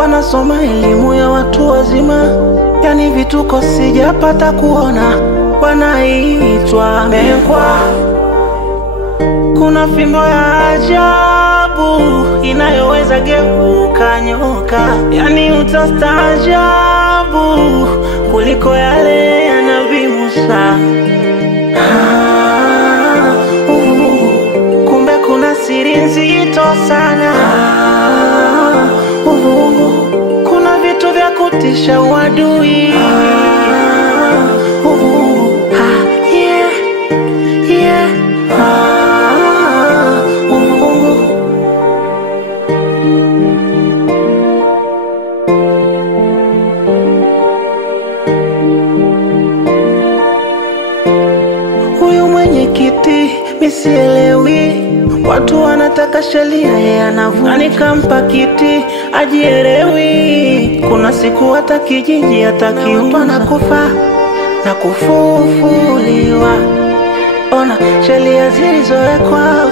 wanasoma elimu ya watu wazima, yani vituko sijapata kuona, wanaitwa mekwa. Kuna fimbo ya ajabu inayoweza geuka nyoka, yani utastaajabu kuliko yale ya Nabii Musa. Kumbe kuna siri nzito sana. Kuna vitu vya kutisha uadui. Huyu mwenyekiti misielewi, watu wanataka sheria, yeye anavunja. Nikampa kiti ajielewi, kuna siku hata kijiji atakiumba na kufa na kufufuliwa. Ona sheria zilizowekwa